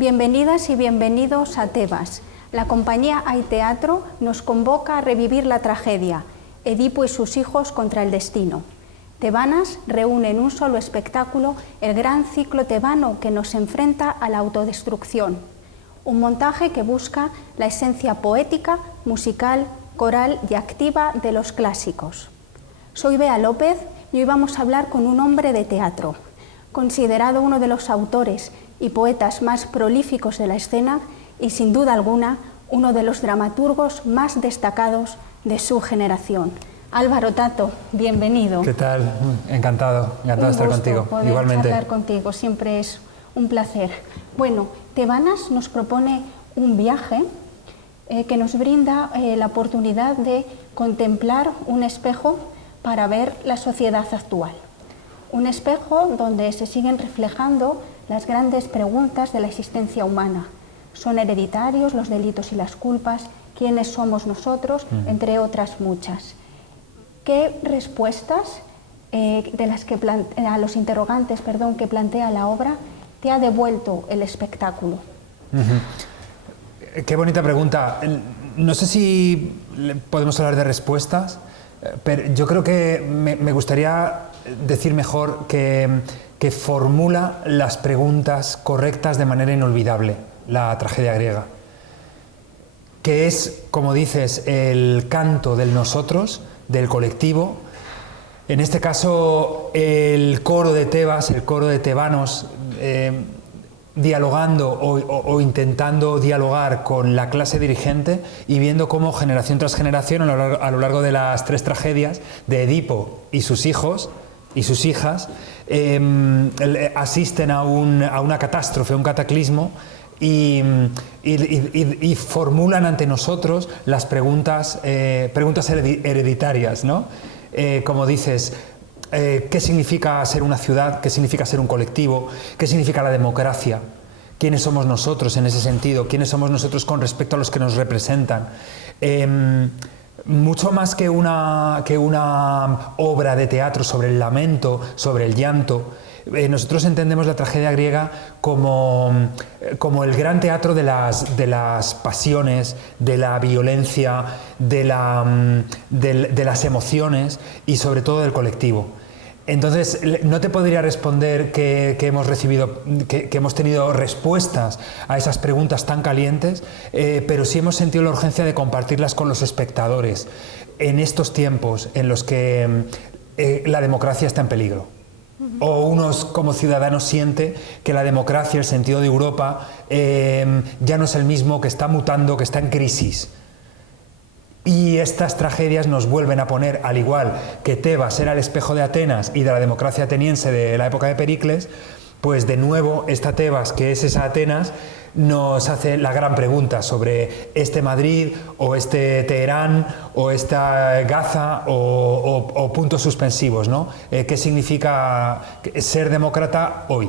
Bienvenidas y bienvenidos a Tebas. La compañía Hay Teatro nos convoca a revivir la tragedia, Edipo y sus hijos contra el destino. Tebanas reúne en un solo espectáculo el gran ciclo tebano que nos enfrenta a la autodestrucción. Un montaje que busca la esencia poética, musical, coral y activa de los clásicos. Soy Bea López y hoy vamos a hablar con un hombre de teatro, considerado uno de los autores y poetas más prolíficos de la escena y, sin duda alguna, uno de los dramaturgos más destacados de su generación. Álvaro Tato, bienvenido. ¿Qué tal? Encantado de estar contigo. Poder Igualmente. charlar contigo, siempre es un placer. Bueno, Tebanas nos propone un viaje que nos brinda la oportunidad de contemplar un espejo para ver la sociedad actual. Un espejo donde se siguen reflejando las grandes preguntas de la existencia humana. ¿Son hereditarios los delitos y las culpas? ¿Quiénes somos nosotros? Entre otras muchas. ¿Qué respuestas a los interrogantes que plantea la obra te ha devuelto el espectáculo? Qué bonita pregunta. No sé si podemos hablar de respuestas, pero yo creo que me gustaría decir mejor que formula las preguntas correctas de manera inolvidable, la tragedia griega. Que es, como dices, el canto del nosotros, del colectivo. En este caso, el coro de Tebas, el coro de tebanos, dialogando o intentando dialogar con la clase dirigente y viendo cómo generación tras generación, a lo largo de las tres tragedias de Edipo y sus hijos y sus hijas, asisten a una catástrofe, a un cataclismo, y formulan ante nosotros las preguntas hereditarias, ¿no? Como dices, ¿qué significa ser una ciudad? ¿Qué significa ser un colectivo? ¿Qué significa la democracia? ¿Quiénes somos nosotros en ese sentido? ¿Quiénes somos nosotros con respecto a los que nos representan? Mucho más que una obra de teatro sobre el lamento, sobre el llanto, nosotros entendemos la tragedia griega como el gran teatro de las pasiones, de la violencia, de las emociones y sobre todo del colectivo. Entonces, no te podría responder que hemos tenido respuestas a esas preguntas tan calientes, pero sí hemos sentido la urgencia de compartirlas con los espectadores en estos tiempos en los que la democracia está en peligro. O uno como ciudadano siente que la democracia, el sentido de Europa, ya no es el mismo, que está mutando, que está en crisis. Y estas tragedias nos vuelven a poner, al igual que Tebas era el espejo de Atenas y de la democracia ateniense de la época de Pericles, pues de nuevo esta Tebas, que es esa Atenas, nos hace la gran pregunta sobre este Madrid o este Teherán o esta Gaza o puntos suspensivos, ¿no? ¿Qué significa ser demócrata hoy?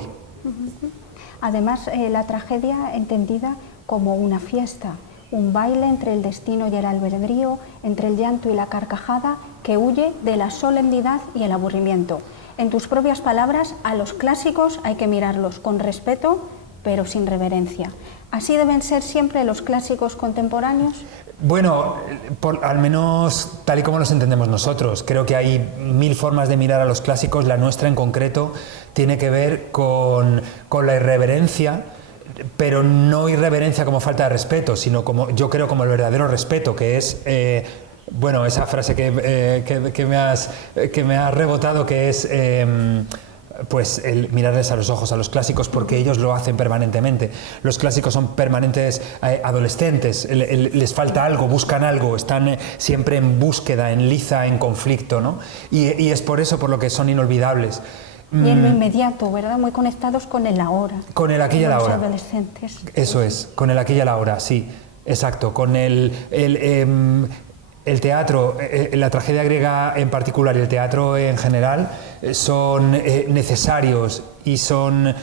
Además, la tragedia entendida como una fiesta, un baile entre el destino y el albedrío, entre el llanto y la carcajada, que huye de la solemnidad y el aburrimiento. En tus propias palabras, a los clásicos hay que mirarlos con respeto, pero sin reverencia. ¿Así deben ser siempre los clásicos contemporáneos? Bueno, al menos tal y como los entendemos nosotros. Creo que hay mil formas de mirar a los clásicos. La nuestra en concreto tiene que ver con la irreverencia, pero no irreverencia como falta de respeto, sino como yo creo como el verdadero respeto, que es bueno, esa frase que me has rebotado, que es pues el mirarles a los ojos a los clásicos, porque ellos lo hacen permanentemente. Los clásicos son permanentes adolescentes, les falta algo, buscan algo, están siempre en búsqueda, en liza, en conflicto, ¿no? Y es por eso por lo que son inolvidables. Y en lo inmediato, ¿verdad? Muy conectados con el ahora. Con el aquí y el ahora. Los adolescentes. Eso es, con el aquí y el ahora, sí, exacto. Con el teatro, la tragedia griega en particular y el teatro en general son necesarios y son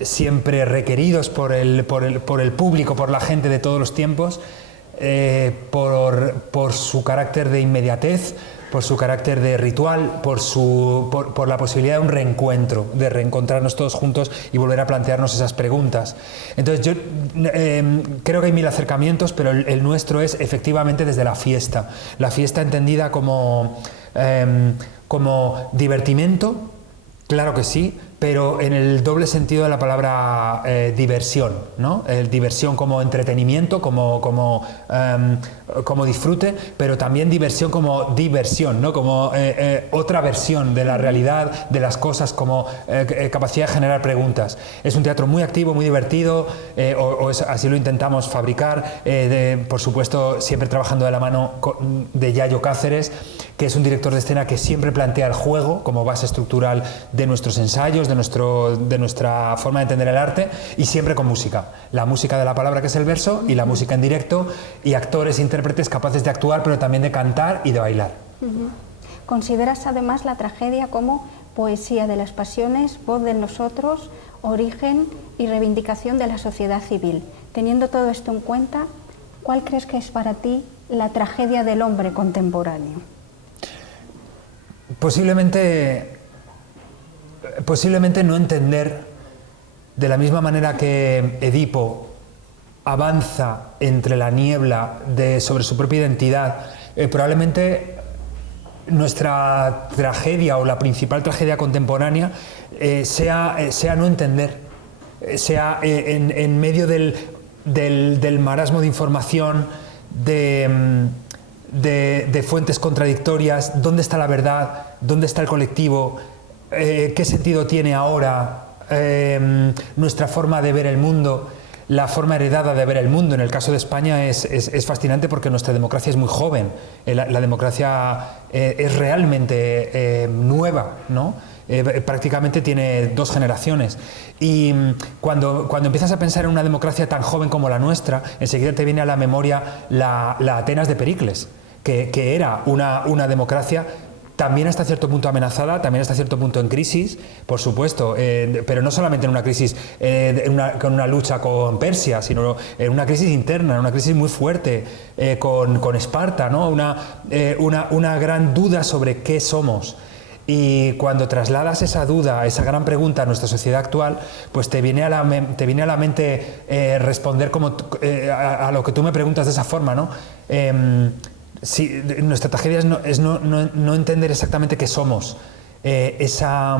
siempre requeridos por el público, por la gente de todos los tiempos, por su carácter de inmediatez, por su carácter de ritual, por la posibilidad de un reencuentro, de reencontrarnos todos juntos y volver a plantearnos esas preguntas. Entonces yo creo que hay 1000 acercamientos, pero el nuestro es efectivamente desde la fiesta entendida como divertimento, claro que sí, pero en el doble sentido de la palabra diversión, ¿no? Diversión como entretenimiento, como disfrute, pero también diversión como diversión, ¿no? Como otra versión de la realidad, de las cosas, como capacidad de generar preguntas. Es un teatro muy activo, muy divertido, así lo intentamos fabricar, por supuesto siempre trabajando de la mano de Yayo Cáceres, que es un director de escena que siempre plantea el juego como base estructural de nuestros ensayos, de nuestra forma de entender el arte, y siempre con música. La música de la palabra, que es el verso, y la música en directo, y actores, intérpretes capaces de actuar, pero también de cantar y de bailar. ¿Consideras además la tragedia como poesía de las pasiones, voz de nosotros, origen y reivindicación de la sociedad civil? Teniendo todo esto en cuenta, ¿cuál crees que es para ti la tragedia del hombre contemporáneo? Posiblemente no entender, de la misma manera que Edipo avanza entre la niebla sobre su propia identidad, probablemente nuestra tragedia o la principal tragedia contemporánea sea no entender, sea en medio del marasmo de información, de fuentes contradictorias, dónde está la verdad, dónde está el colectivo, qué sentido tiene ahora nuestra forma de ver el mundo, la forma heredada de ver el mundo. En el caso de España es fascinante porque nuestra democracia es muy joven, la democracia es realmente nueva, ¿no? Prácticamente tiene 2 generaciones, y cuando empiezas a pensar en una democracia tan joven como la nuestra, enseguida te viene a la memoria la Atenas de Pericles, que era una democracia también hasta cierto punto amenazada, también hasta cierto punto en crisis, por supuesto, pero no solamente en una crisis, con una lucha con Persia, sino en una crisis interna, una crisis muy fuerte con Esparta, ¿no? Una gran duda sobre qué somos. Y cuando trasladas esa duda, esa gran pregunta a nuestra sociedad actual, pues te viene a la mente responder a lo que tú me preguntas de esa forma, ¿no? Sí, nuestra tragedia es no entender exactamente qué somos. Esa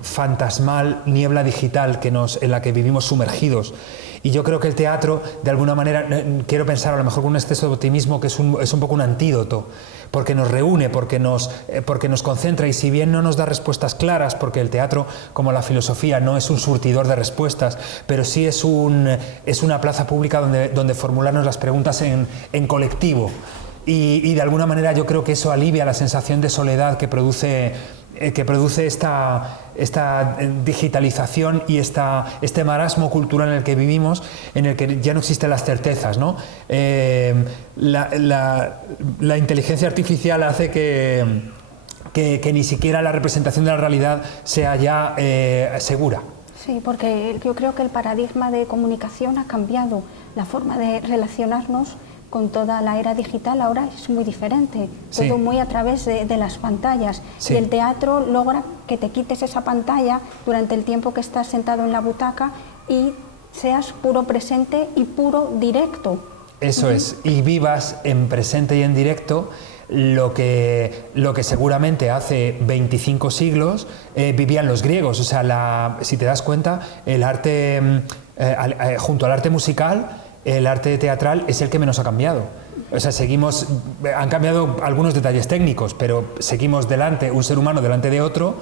fantasmal niebla digital en la que vivimos sumergidos. Y yo creo que el teatro, de alguna manera, quiero pensar a lo mejor con un exceso de optimismo, que es un poco un antídoto, porque nos reúne, porque nos concentra, y si bien no nos da respuestas claras, porque el teatro, como la filosofía, no es un surtidor de respuestas, pero sí es una plaza pública donde formularnos las preguntas en colectivo. Y de alguna manera yo creo que eso alivia la sensación de soledad que produce esta digitalización y este marasmo cultural en el que vivimos, en el que ya no existen las certezas, ¿no? La inteligencia artificial hace que ni siquiera la representación de la realidad sea ya segura. Sí, porque yo creo que el paradigma de comunicación ha cambiado, la forma de relacionarnos con toda la era digital ahora es muy diferente, sí. Todo muy a través de las pantallas, sí. Y el teatro logra que te quites esa pantalla durante el tiempo que estás sentado en la butaca y seas puro presente y puro directo. Eso es, y vivas en presente y en directo lo que seguramente hace 25 siglos vivían los griegos. O sea, si te das cuenta, el arte, junto al arte musical, el arte teatral es el que menos ha cambiado. O sea, han cambiado algunos detalles técnicos, pero seguimos un ser humano delante de otro,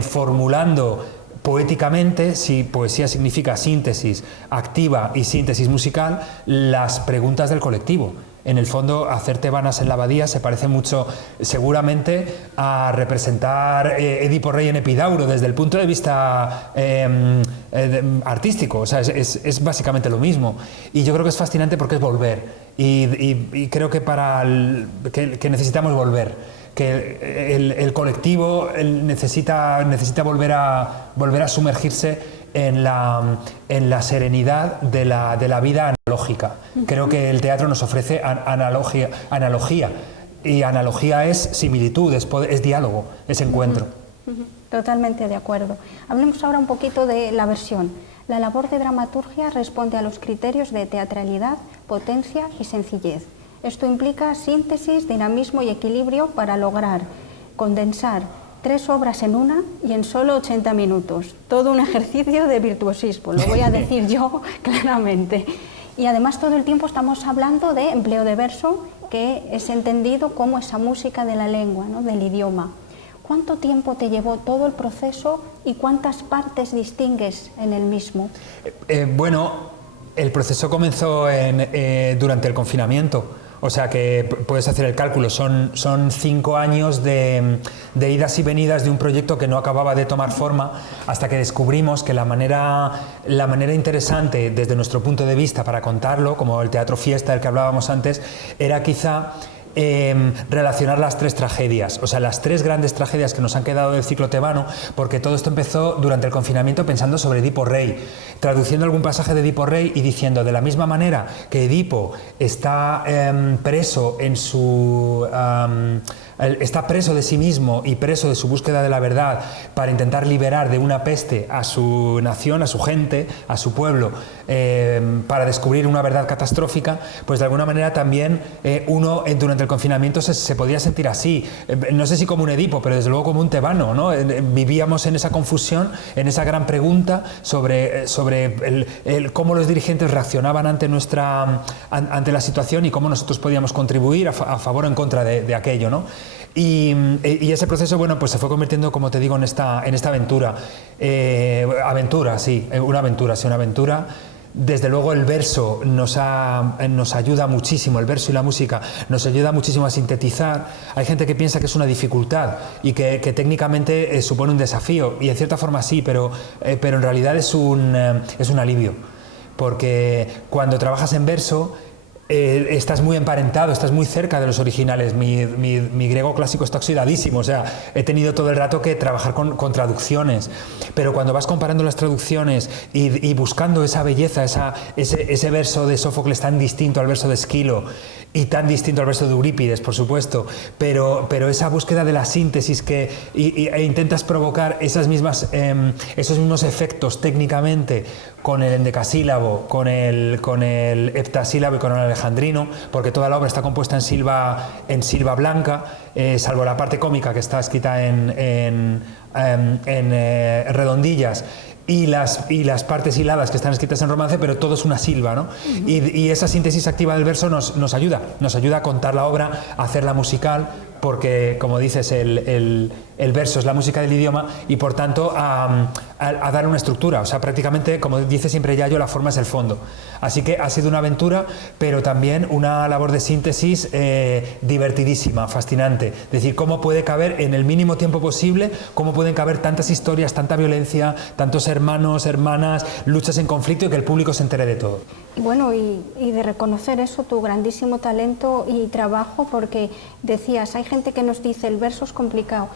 formulando poéticamente, si poesía significa síntesis activa y síntesis musical, las preguntas del colectivo. En el fondo, hacer Tebanas en la abadía se parece mucho, seguramente, a representar Edipo Rey en Epidauro desde el punto de vista artístico. O sea, es básicamente lo mismo. Y yo creo que es fascinante porque es volver. Y creo que que necesitamos volver. Que el colectivo necesita volver a sumergirse en la serenidad de la vida analógica. Creo que el teatro nos ofrece analogía. y analogía es similitud, es diálogo, es encuentro. Totalmente de acuerdo. Hablemos ahora un poquito de la versión. La labor de dramaturgia responde a los criterios de teatralidad, potencia y sencillez. Esto implica síntesis, dinamismo y equilibrio para lograr condensar 3 obras en una y en solo 80 minutos. Todo un ejercicio de virtuosismo, lo voy a decir yo claramente. Y además todo el tiempo estamos hablando de empleo de verso, que es entendido como esa música de la lengua, ¿no?, del idioma. ¿Cuánto tiempo te llevó todo el proceso y cuántas partes distingues en el mismo? Bueno, el proceso comenzó durante el confinamiento. O sea que puedes hacer el cálculo, son 5 años de idas y venidas de un proyecto que no acababa de tomar forma, hasta que descubrimos que la manera interesante desde nuestro punto de vista para contarlo, como el teatro fiesta del que hablábamos antes, era quizá relacionar las 3 tragedias, o sea, las 3 grandes tragedias que nos han quedado del ciclo tebano, porque todo esto empezó durante el confinamiento pensando sobre Edipo Rey, traduciendo algún pasaje de Edipo Rey y diciendo, de la misma manera que Edipo está preso en su... está preso de sí mismo y preso de su búsqueda de la verdad para intentar liberar de una peste a su nación, a su gente, a su pueblo, para descubrir una verdad catastrófica, pues de alguna manera también uno durante el confinamiento se podía sentir así, no sé si como un Edipo, pero desde luego como un tebano, ¿no? Vivíamos en esa confusión, en esa gran pregunta sobre cómo los dirigentes reaccionaban ante la situación y cómo nosotros podíamos contribuir a favor o en contra de aquello, ¿no? Y ese proceso, bueno, pues se fue convirtiendo, como te digo, en esta aventura. Una aventura. Desde luego el verso nos ayuda muchísimo, el verso y la música nos ayuda muchísimo a sintetizar. Hay gente que piensa que es una dificultad y que técnicamente supone un desafío, y en cierta forma sí, pero en realidad es un alivio, porque cuando trabajas en verso estás muy emparentado, estás muy cerca de los originales. Mi griego clásico está oxidadísimo, o sea, he tenido todo el rato que trabajar con traducciones, pero cuando vas comparando las traducciones y buscando esa belleza, ese verso de Sófocles tan distinto al verso de Esquilo y tan distinto al verso de Eurípides, por supuesto, pero esa búsqueda de la síntesis e intentas provocar esos mismos efectos técnicamente con el endecasílabo, con el heptasílabo y con el alejandrino, porque toda la obra está compuesta en silva blanca, salvo la parte cómica que está escrita en redondillas, y las partes hiladas que están escritas en romance, pero todo es una silva, ¿no? Y esa síntesis activa del verso nos ayuda a contar la obra, a hacerla musical, porque, como dices, el verso es la música del idioma y, por tanto, a dar una estructura. O sea, prácticamente, como dice siempre Yayo, la forma es el fondo. Así que ha sido una aventura, pero también una labor de síntesis divertidísima, fascinante. Es decir, cómo puede caber en el mínimo tiempo posible, cómo pueden caber tantas historias, tanta violencia, tantos hermanos, hermanas, luchas en conflicto, y que el público se entere de todo. Bueno, y de reconocer eso, tu grandísimo talento y trabajo, porque decías, hay gente que nos dice el verso es complicado.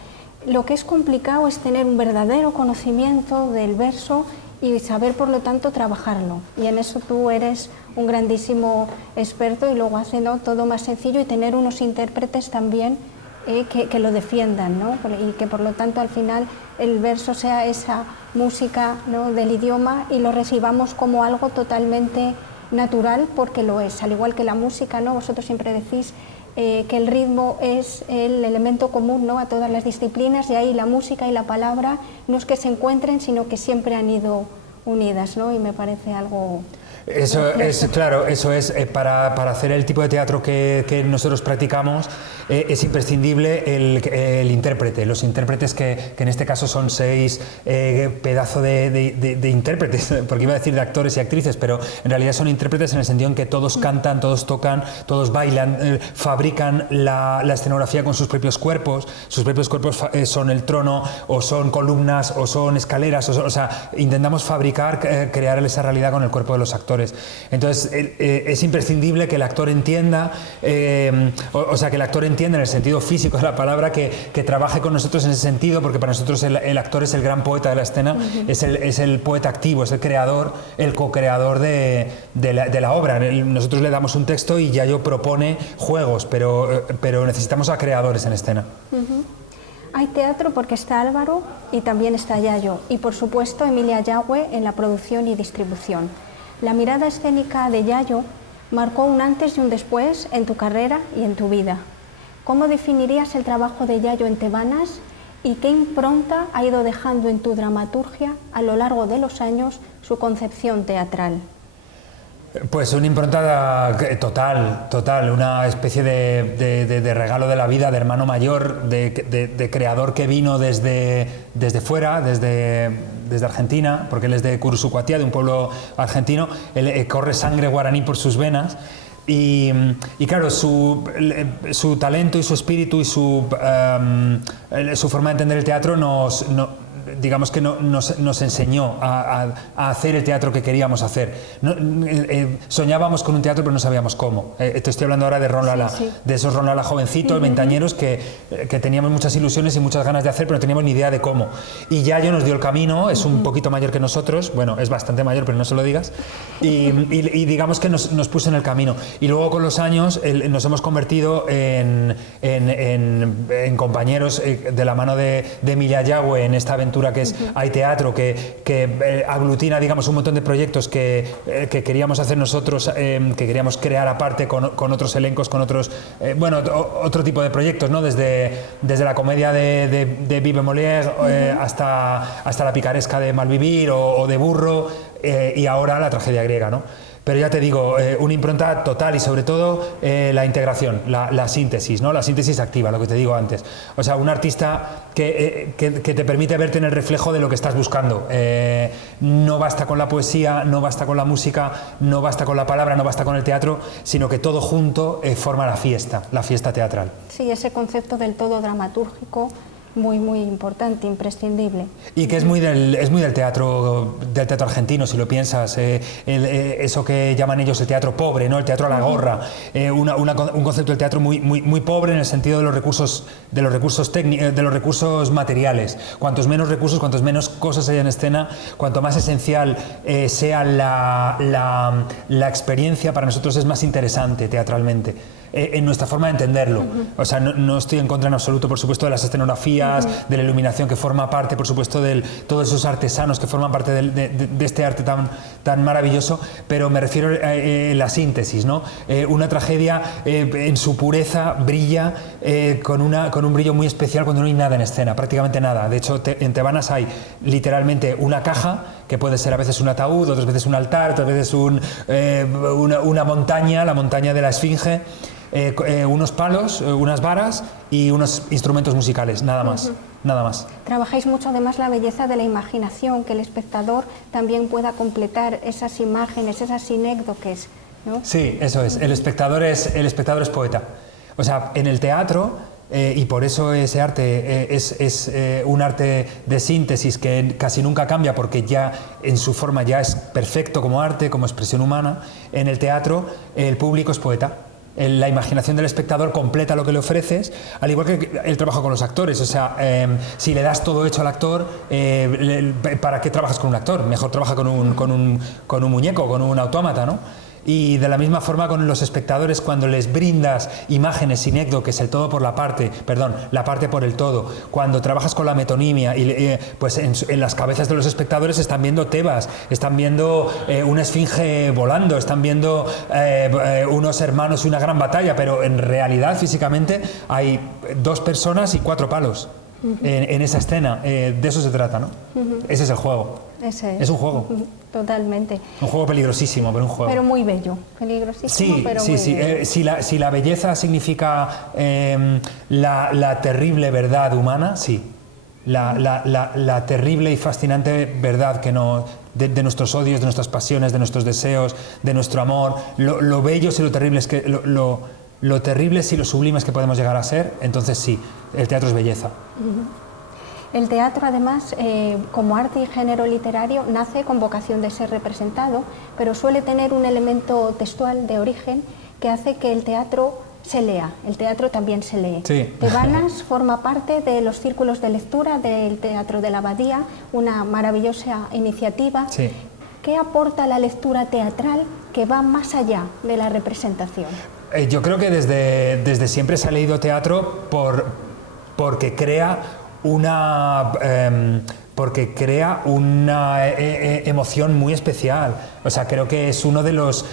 Lo que es complicado es tener un verdadero conocimiento del verso y saber, por lo tanto, trabajarlo. Y en eso tú eres un grandísimo experto, y luego hace, ¿no?, todo más sencillo, y tener unos intérpretes también que lo defiendan, ¿no? Y que, por lo tanto, al final el verso sea esa música, ¿no?, del idioma, y lo recibamos como algo totalmente natural, porque lo es, al igual que la música, ¿no? Vosotros siempre decís que el ritmo es el elemento común, ¿no?, a todas las disciplinas, y ahí la música y la palabra no es que se encuentren, sino que siempre han ido unidas, ¿no? Y me parece algo... Eso es, claro, eso es para hacer el tipo de teatro que nosotros practicamos, es imprescindible el intérprete, los intérpretes que en este caso son 6 pedazos de intérpretes, porque iba a decir de actores y actrices, pero en realidad son intérpretes en el sentido en que todos cantan, todos tocan, todos bailan, fabrican la escenografía con sus propios cuerpos son el trono, o son columnas, o son escaleras, o sea, intentamos fabricar fabricar, crear esa realidad con el cuerpo de los actores. Entonces es imprescindible que el actor entienda, o sea, que el actor entienda en el sentido físico de la palabra, que trabaje con nosotros en ese sentido, porque para nosotros el actor es el gran poeta de la escena, es el poeta activo, es el creador, el co-creador de la obra. Nosotros le damos un texto y Yayo propone juegos, pero necesitamos a creadores en escena. Hay teatro porque está Álvaro y también está Yayo, y por supuesto Emilia Yagüe en la producción y distribución. La mirada escénica de Yayo marcó un antes y un después en tu carrera y en tu vida. ¿Cómo definirías el trabajo de Yayo en Tebanas y qué impronta ha ido dejando en tu dramaturgia a lo largo de los años su concepción teatral? Pues una impronta total, una especie de regalo de la vida, de hermano mayor, de creador que vino desde fuera, desde Argentina, porque él es de Curuzucuatía, de un pueblo argentino. Él, corre sangre guaraní por sus venas. Y claro, su talento y su espíritu y su forma de entender el teatro digamos que nos enseñó a hacer el teatro que queríamos hacer. Soñábamos con un teatro pero no sabíamos cómo. Te estoy hablando ahora de Ron Lala, de esos Ron Lala jovencitos, veintañeros que teníamos muchas ilusiones y muchas ganas de hacer, pero no teníamos ni idea de cómo. Y Yayo nos dio el camino, es un poquito mayor que nosotros, bueno, es bastante mayor, pero no se lo digas, y digamos que nos puso en el camino. Y luego con los años nos hemos convertido en compañeros de la mano de Emilia Yagüe en esta aventura que es Hay Teatro, que aglutina, digamos, un montón de proyectos que queríamos hacer nosotros, que queríamos crear aparte con otros elencos, con otros, otro tipo de proyectos, ¿no? Desde la comedia de Vive Molière hasta la picaresca de Malvivir o de Burro, y ahora la tragedia griega, ¿no? Pero ya te digo, una impronta total y sobre todo la integración, la síntesis, ¿no? La síntesis activa, lo que te digo antes. O sea, un artista que te permite verte en el reflejo de lo que estás buscando. No basta con la poesía, no basta con la música, no basta con la palabra, no basta con el teatro, sino que todo junto forma la fiesta teatral. Sí, ese concepto del todo dramatúrgico, muy importante, imprescindible. Y que es muy del teatro argentino, si lo piensas, eso que llaman ellos el teatro pobre, ¿no? El teatro a la gorra, un concepto del teatro muy pobre en el sentido de los recursos técnicos, de los recursos materiales. Cuantos menos recursos, cuantos menos cosas haya en escena, cuanto más esencial sea la experiencia, para nosotros es más interesante teatralmente. En nuestra forma de entenderlo. O sea, no estoy en contra en absoluto, por supuesto, de las escenografías, de la iluminación, que forma parte, por supuesto, de todos esos artesanos que forman parte de este arte tan maravilloso, pero me refiero a la síntesis, ¿no? Una tragedia en su pureza brilla con un brillo muy especial cuando no hay nada en escena, prácticamente nada. De hecho, en Tebanas hay literalmente una caja, que puede ser a veces un ataúd, otras veces un altar, otras veces una montaña, la montaña de la Esfinge, unos palos, unas varas y unos instrumentos musicales, nada más. Nada más. Trabajáis mucho además la belleza de la imaginación, que el espectador también pueda completar esas imágenes, esas sinécdoques, ¿no? Sí, eso es. El espectador es poeta. O sea, en el teatro, y por eso ese arte es un arte de síntesis que casi nunca cambia, porque ya en su forma ya es perfecto como arte, como expresión humana. En el teatro el público es poeta. La imaginación del espectador completa lo que le ofreces, al igual que el trabajo con los actores. O sea, si le das todo hecho al actor, ¿para qué trabajas con un actor? Mejor trabaja con un muñeco, con un autómata, ¿no? Y de la misma forma con los espectadores, cuando les brindas imágenes sinécdo, que es el todo por la parte por el todo, cuando trabajas con la metonimia, pues en las cabezas de los espectadores están viendo Tebas, están viendo una esfinge volando, están viendo unos hermanos y una gran batalla, pero en realidad físicamente hay 2 personas y 4 palos. En esa escena, de eso se trata, ¿no? Ese es el juego. Ese es un juego. Totalmente. Un juego peligrosísimo, pero un juego. Pero muy bello, peligrosísimo, pero muy bello. Si la belleza significa la terrible verdad humana, sí. La terrible y fascinante verdad de nuestros odios, de nuestras pasiones, de nuestros deseos, de nuestro amor, lo bellos y lo terribles que lo terribles y lo sublimes que podemos llegar a ser, entonces sí, el teatro es belleza. El teatro, además, como arte y género literario, nace con vocación de ser representado, pero suele tener un elemento textual de origen que hace que el teatro se lea. El teatro también se lee. Sí. Tebanas forma parte de los círculos de lectura del Teatro de la Abadía, una maravillosa iniciativa. Sí. ¿Qué aporta la lectura teatral que va más allá de la representación? Yo creo que desde siempre se ha leído teatro porque crea una emoción muy especial. O sea, creo que es uno de los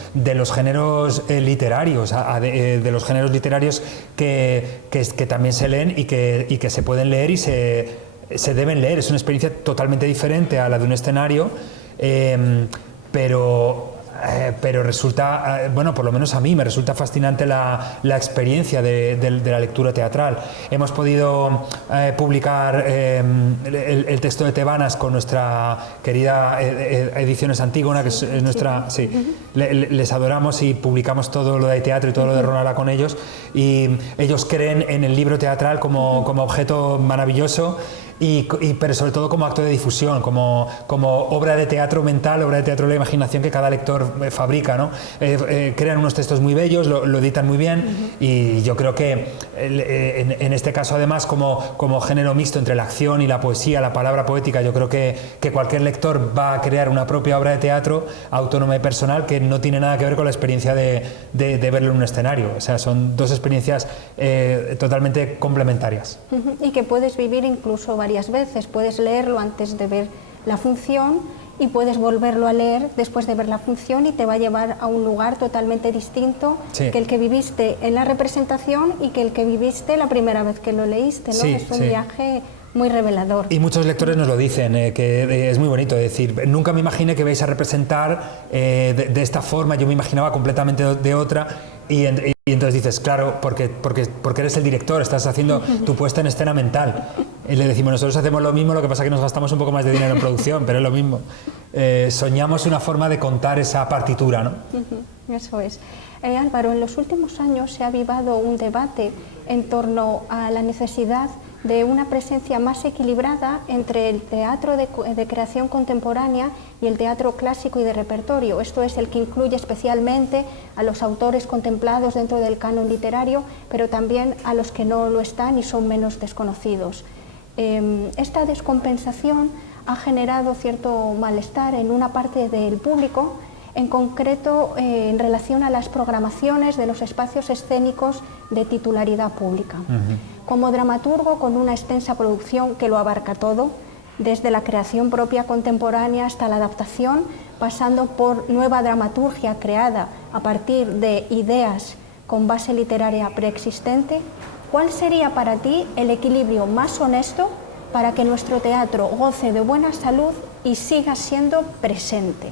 géneros literarios, de los géneros literarios que también se leen y que se pueden leer y se deben leer. Es una experiencia totalmente diferente a la de un escenario, pero resulta, bueno, por lo menos a mí me resulta fascinante la experiencia de la lectura teatral. Hemos podido publicar el texto de Tebanas con nuestra querida Ediciones Antígona, que es nuestra... Sí, les adoramos y publicamos todo lo de teatro y todo lo de Ronala con ellos, y ellos creen en el libro teatral como objeto maravilloso, pero sobre todo como acto de difusión, como obra de teatro mental, obra de teatro de la imaginación que cada lector fabrica, ¿no? Crean unos textos muy bellos, lo editan muy bien, y yo creo que en este caso, además, como género mixto entre la acción y la poesía, la palabra poética, yo creo que cualquier lector va a crear una propia obra de teatro autónoma y personal que no tiene nada que ver con la experiencia de verlo en un escenario. O sea, son dos experiencias totalmente complementarias. Y que puedes vivir incluso varias veces. Puedes leerlo antes de ver la función y puedes volverlo a leer después de ver la función, y te va a llevar a un lugar totalmente distinto que el que viviste en la representación y que el que viviste la primera vez que lo leíste, ¿no? Es un viaje muy revelador. Y muchos lectores nos lo dicen, que es muy bonito, es decir, nunca me imaginé que vais a representar de esta forma, yo me imaginaba completamente de otra, y entonces dices, claro, porque eres el director, estás haciendo tu puesta en escena mental. Y le decimos, nosotros hacemos lo mismo, lo que pasa es que nos gastamos un poco más de dinero en producción, pero es lo mismo. Soñamos una forma de contar esa partitura, ¿no? Eso es. Álvaro, en los últimos años se ha avivado un debate en torno a la necesidad de una presencia más equilibrada entre el teatro de creación contemporánea y el teatro clásico y de repertorio. Esto es el que incluye especialmente a los autores contemplados dentro del canon literario, pero también a los que no lo están y son menos desconocidos. Esta descompensación ha generado cierto malestar en una parte del público, en concreto en relación a las programaciones de los espacios escénicos de titularidad pública. Como dramaturgo con una extensa producción que lo abarca todo, desde la creación propia contemporánea hasta la adaptación, pasando por nueva dramaturgia creada a partir de ideas con base literaria preexistente, ¿cuál sería para ti el equilibrio más honesto para que nuestro teatro goce de buena salud y siga siendo presente?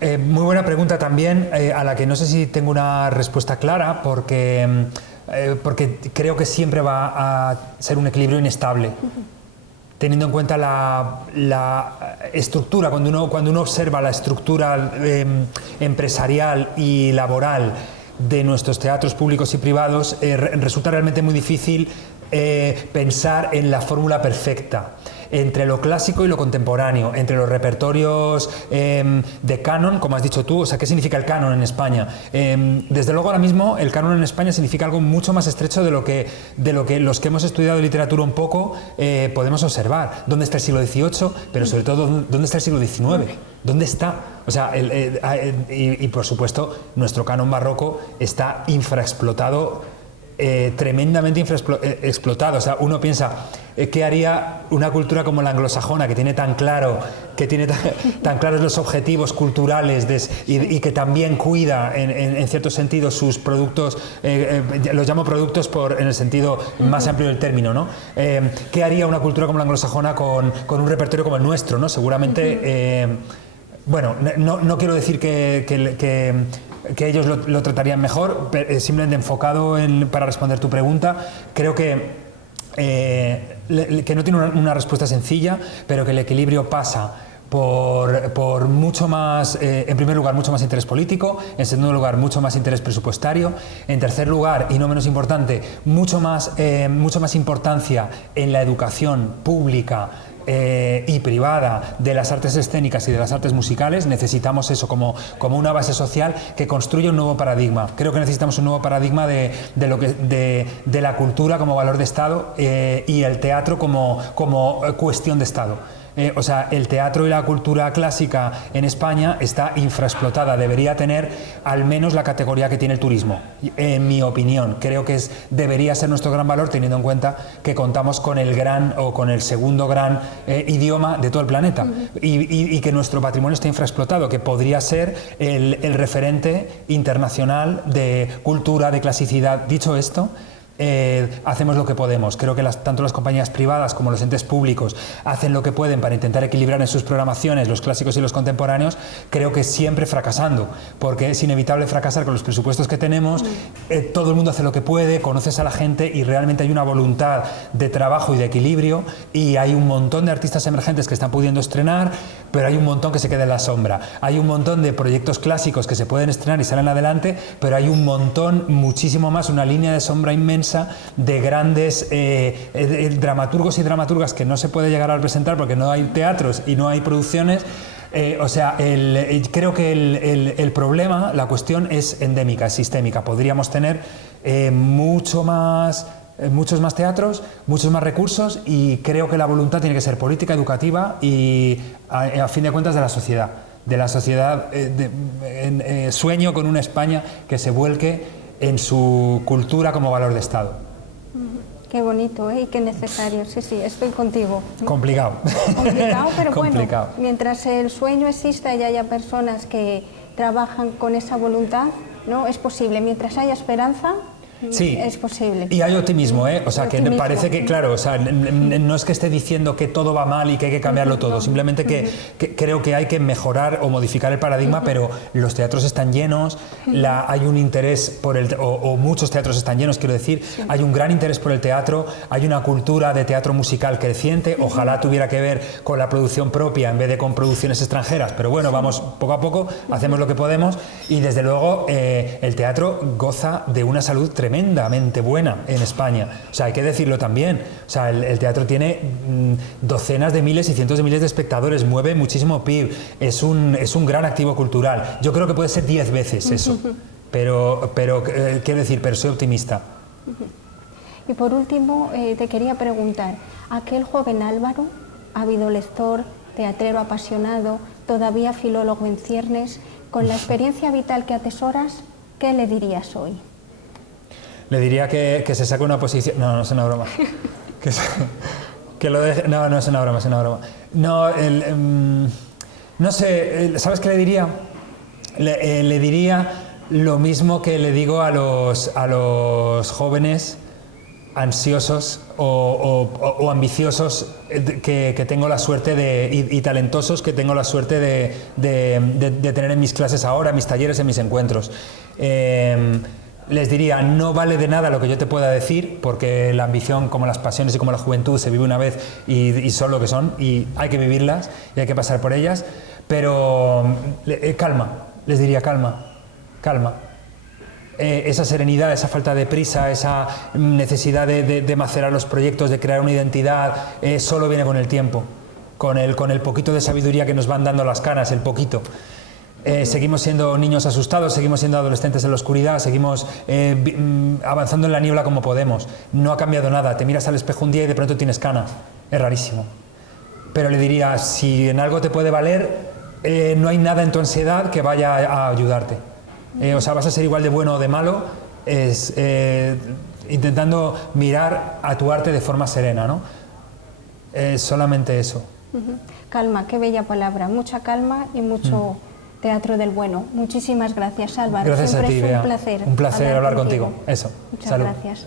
Muy buena pregunta también, a la que no sé si tengo una respuesta clara, porque creo que siempre va a ser un equilibrio inestable. Teniendo en cuenta la estructura, cuando uno observa la estructura empresarial y laboral de nuestros teatros públicos y privados, resulta realmente muy difícil pensar en la fórmula perfecta entre lo clásico y lo contemporáneo, entre los repertorios de canon, como has dicho tú. O sea, ¿qué significa el canon en España? Desde luego, ahora mismo el canon en España significa algo mucho más estrecho de lo que los que hemos estudiado literatura un poco podemos observar. ¿Dónde está el siglo XVIII? Pero sobre todo, ¿dónde está el siglo XIX? ¿Dónde está? O sea, y por supuesto, nuestro canon barroco está infraexplotado, tremendamente explotado. O sea, uno piensa, ¿qué haría una cultura como la anglosajona, que tiene tan claros los objetivos culturales y que también cuida en cierto sentido sus productos? Los llamo productos en el sentido más amplio del término, ¿no? ¿Qué haría una cultura como la anglosajona con un repertorio como el nuestro, ¿no? Seguramente, bueno, no quiero decir que ellos lo tratarían mejor, simplemente enfocado para responder tu pregunta. Creo que no tiene una respuesta sencilla, pero que el equilibrio pasa por mucho más, en primer lugar, mucho más interés político, en segundo lugar, mucho más interés presupuestario, en tercer lugar, y no menos importante, mucho más importancia en la educación pública y privada de las artes escénicas y de las artes musicales. Necesitamos eso como una base social que construya un nuevo paradigma. Creo que necesitamos un nuevo paradigma de la cultura como valor de Estado y el teatro como cuestión de Estado. O sea, el teatro y la cultura clásica en España está infraexplotada. Debería tener al menos la categoría que tiene el turismo, en mi opinión. Creo que debería ser nuestro gran valor, teniendo en cuenta que contamos con el segundo gran idioma de todo el planeta, y que nuestro patrimonio está infraexplotado, que podría ser el referente internacional de cultura, de clasicidad. Dicho esto, hacemos lo que podemos. Creo que tanto las compañías privadas como los entes públicos hacen lo que pueden para intentar equilibrar en sus programaciones los clásicos y los contemporáneos, creo que siempre fracasando, porque es inevitable fracasar con los presupuestos que tenemos. Todo el mundo hace lo que puede, conoces a la gente y realmente hay una voluntad de trabajo y de equilibrio, y hay un montón de artistas emergentes que están pudiendo estrenar, pero hay un montón que se queda en la sombra. Hay un montón de proyectos clásicos que se pueden estrenar y salen adelante, pero hay un montón, muchísimo más, una línea de sombra inmensa de grandes dramaturgos y dramaturgas que no se puede llegar a presentar porque no hay teatros y no hay producciones. O sea, creo que el problema, la cuestión es endémica, es sistémica. Podríamos tener muchos más teatros, muchos más recursos, y creo que la voluntad tiene que ser política, educativa y, a fin de cuentas, de la sociedad. Sueño con una España que se vuelque en su cultura como valor de Estado. Qué bonito, y qué necesario. Sí, estoy contigo. Complicado. Complicado, pero complicado. Bueno, mientras el sueño exista y haya personas que trabajan con esa voluntad, ¿no? Es posible. Mientras haya esperanza, sí, es posible. Y hay optimismo, o sea, que me parece que, claro, o sea, no es que esté diciendo que todo va mal y que hay que cambiarlo todo, simplemente que creo que hay que mejorar o modificar el paradigma, pero los teatros están llenos, hay un interés o muchos teatros están llenos, quiero decir, hay un gran interés por el teatro, hay una cultura de teatro musical creciente. Ojalá tuviera que ver con la producción propia en vez de con producciones extranjeras, pero bueno, vamos poco a poco, hacemos lo que podemos, y desde luego el teatro goza de una salud tremendamente buena en España. O sea, hay que decirlo también. O sea, el teatro tiene docenas de miles y cientos de miles de espectadores, mueve muchísimo PIB, es un gran activo cultural. Yo creo que puede ser 10 veces eso, pero quiero decir, pero soy optimista. Y por último, te quería preguntar, aquel joven Álvaro, ávido lector, teatrero apasionado, todavía filólogo en ciernes, con la experiencia vital que atesoras, ¿qué le dirías hoy? Le diría que se saque una posición... No, es una broma. Que lo deje... No, es una broma, No, no sé, ¿sabes qué le diría? Le diría lo mismo que le digo a los jóvenes ansiosos o ambiciosos que tengo la suerte y talentosos que tengo la suerte de tener en mis clases ahora, en mis talleres, en mis encuentros. Les diría, no vale de nada lo que yo te pueda decir, porque la ambición, como las pasiones y como la juventud, se vive una vez y son lo que son, y hay que vivirlas y hay que pasar por ellas, pero calma, les diría calma. Esa serenidad, esa falta de prisa, esa necesidad de macerar los proyectos, de crear una identidad, solo viene con el tiempo, con el poquito de sabiduría que nos van dando las canas, el poquito. Seguimos siendo niños asustados, seguimos siendo adolescentes en la oscuridad, seguimos avanzando en la niebla como podemos. No ha cambiado nada, te miras al espejo un día y de pronto tienes canas, es rarísimo. Pero le diría, si en algo te puede valer, no hay nada en tu ansiedad que vaya a ayudarte. O sea, vas a ser igual de bueno o de malo, intentando mirar a tu arte de forma serena, ¿no? Solamente eso. Calma, qué bella palabra, mucha calma y mucho teatro del bueno. Muchísimas gracias, Álvaro. Gracias. Siempre a ti, es un Bea. placer. Un placer hablar contigo. Eso. Muchas Salud. gracias.